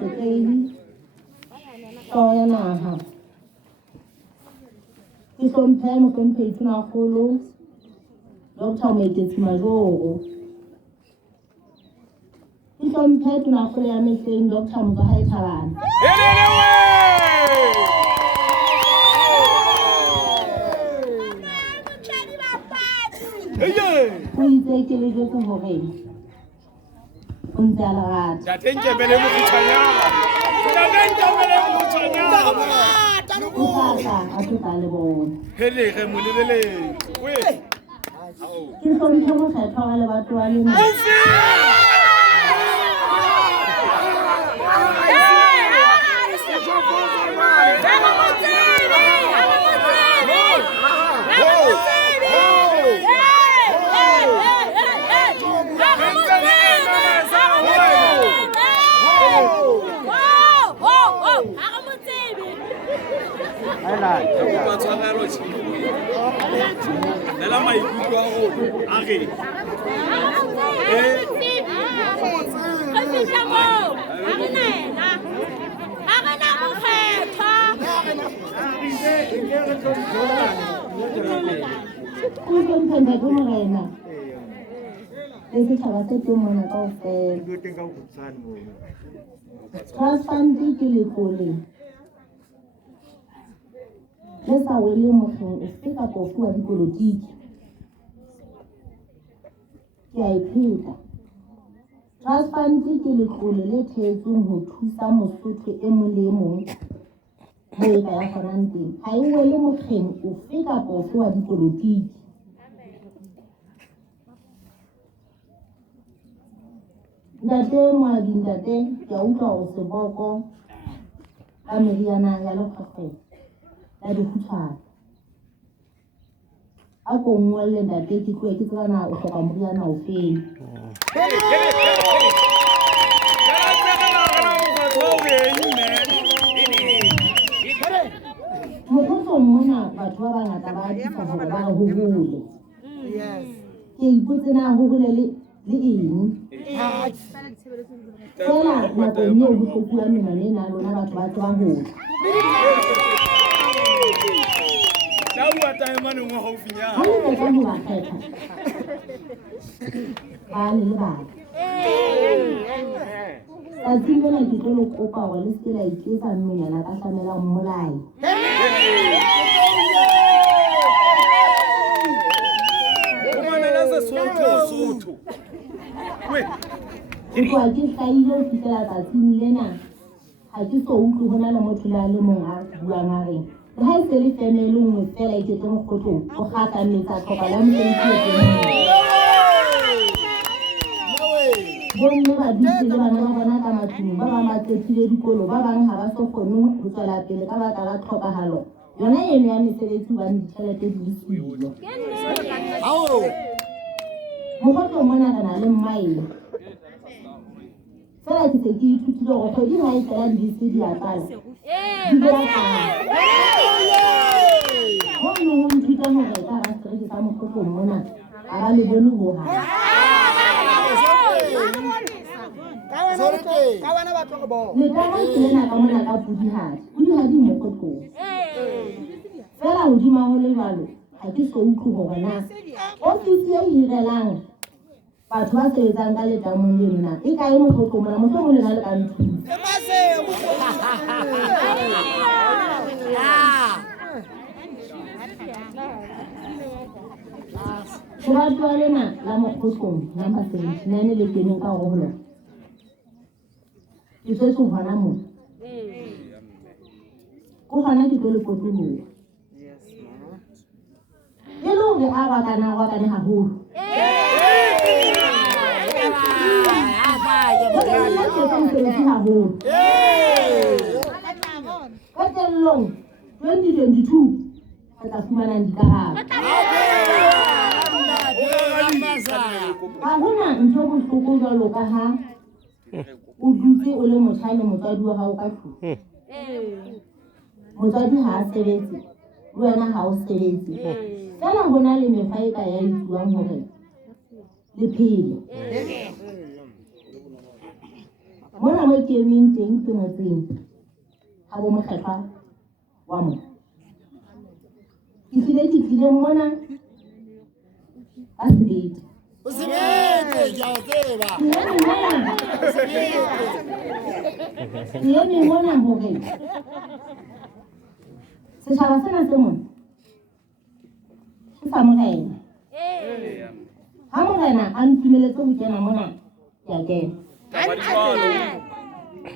Motlotlegi hlooho ya naha ke hlomphe mohlomphehi tonakgolo Dr. Moeketsi Majoro ke hlomphe tonakgolo ya mehleng Dr. Mokgahai Thabane o itse ke le jwetse hore o ntse a lerata o tlatla a tlotla le bona ke hlomphe mokgethwa wa lebatowa lena Trust fund ke letlole le sa wele mokgeng ofe kapa ofe wa dipolotiki ke a ipheta Trust fund ke letlole le theetsweng ho thusa Mosotho e mong le e mong moo e ka ya kgonang teng ha e wele mokgeng ofe kapa ofe wa dipolotiki ntate moabi ntate ke a utlwa ho seboko ka meriana ya lekgokgelo la dikgutshwane a ko ngolle ntate ke tlohe ke tseba na o hloka moriana o feng mokgotlong mona batho ba bangata ba atisa hore ba re ho hole ke ipotse na ho hole le eng fela nakong eo ho hlokuwa menwana ena lona batho ba tseba hole bane le bana tsatsing lena ke tlo le kopa hore le seke la iketsa menwana ka hlamelang mmolai ke tloha ke hlahile ho fihlela tsatsing lena ha ke so utlwe ho na le motho le a le mong a buang a reng le ha e se le family nngwe fela e ketse mokgotlong o kgakametsa tlhoka la mosebetsi bomme ba dutse le bana ba bona ka matlung ba bang ba qetile dikolo ba bang ha ba so kgone ho tswela pele ka baka la tlhokahalo yona eno ya mesebetsi hobane ditjhelete di le siyo mokgotlong mona re na le mmaile fela ke se ke ithutile hore kgwedi ha e fela dibese di a tlala di beya tlala ho ne ho nthuta hore ka ra streke sa mokgotlong mona a ba le bone ho ha le tama lena ka mona ka pudihadi mokgotlong fela hodima ho le jwalo ha ke so utlwe hore na ofisi e hirelang batho ba sebetsang ka letamong le nna e kae mokgotlong mona motho mo le na le ka nthusa go batwa lena la mokgotlong number 79 le keneng ka ho lona ke se se hona mo ko hana ke tlo le potoloha e le hore a wakane haholo qetellong 2022 re tla fumana dikarabo ha hona ntho bohloko jwalo ka ha o dutse o le motlhale motswadi wa hao ka tlung motswadi ha a sebetse le wena ha o sebetse fela ho na le mekgwa e ka ya etsuwang hore le phele mona mo ke emeng teng ke motseng ha bo mokgetha wa mo ke tlile mona a sebete o sebete ke a tseba ke mona hore setjhaba sena se mona se sa morena ha morena a ntumeletse ho kena mona ke a kena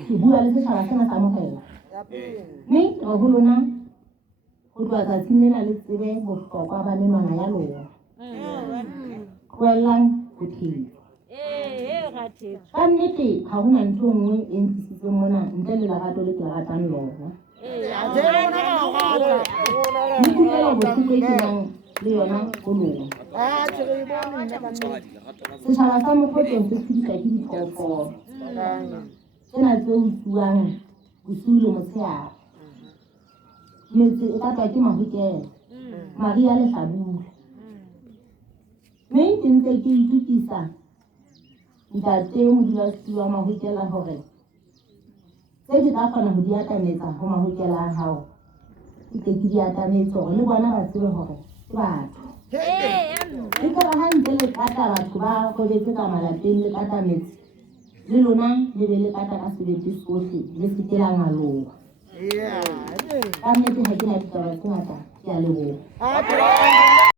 ke bua le setjhaba sena sa morena mme re ho lona ho tloha tsatsing lena le tsebe bohlokwa ba menwana ya lona tlohellang ho thetswa ka nnete ha hona ntho nngwe e ntlisitseng mona ntle le lerato le ke le ratang lona le kutlwelo bohloko e kenang le yona ho lona setjhaba sa Mokgotleng se tshediswa ke diphoofolo tsena tse utsuwang bosiu le motshehare metse e katwa ke mahokela maria le hlabula mme ke ntse ke itokisa ntate modulasetulo wa mahokela hore tse ke ka kgona ho di atametsa ho mahokela a hao ke ke di atametse hore le bona ba tsebe hore ke batho le ka ha ntse le kata batho ba robetse ka malapeng le kata metsi le lona le be le kata ka sebete sohle le se ke la ngaloha ka nnete ha ke na ditaba tse ngata ke a leboha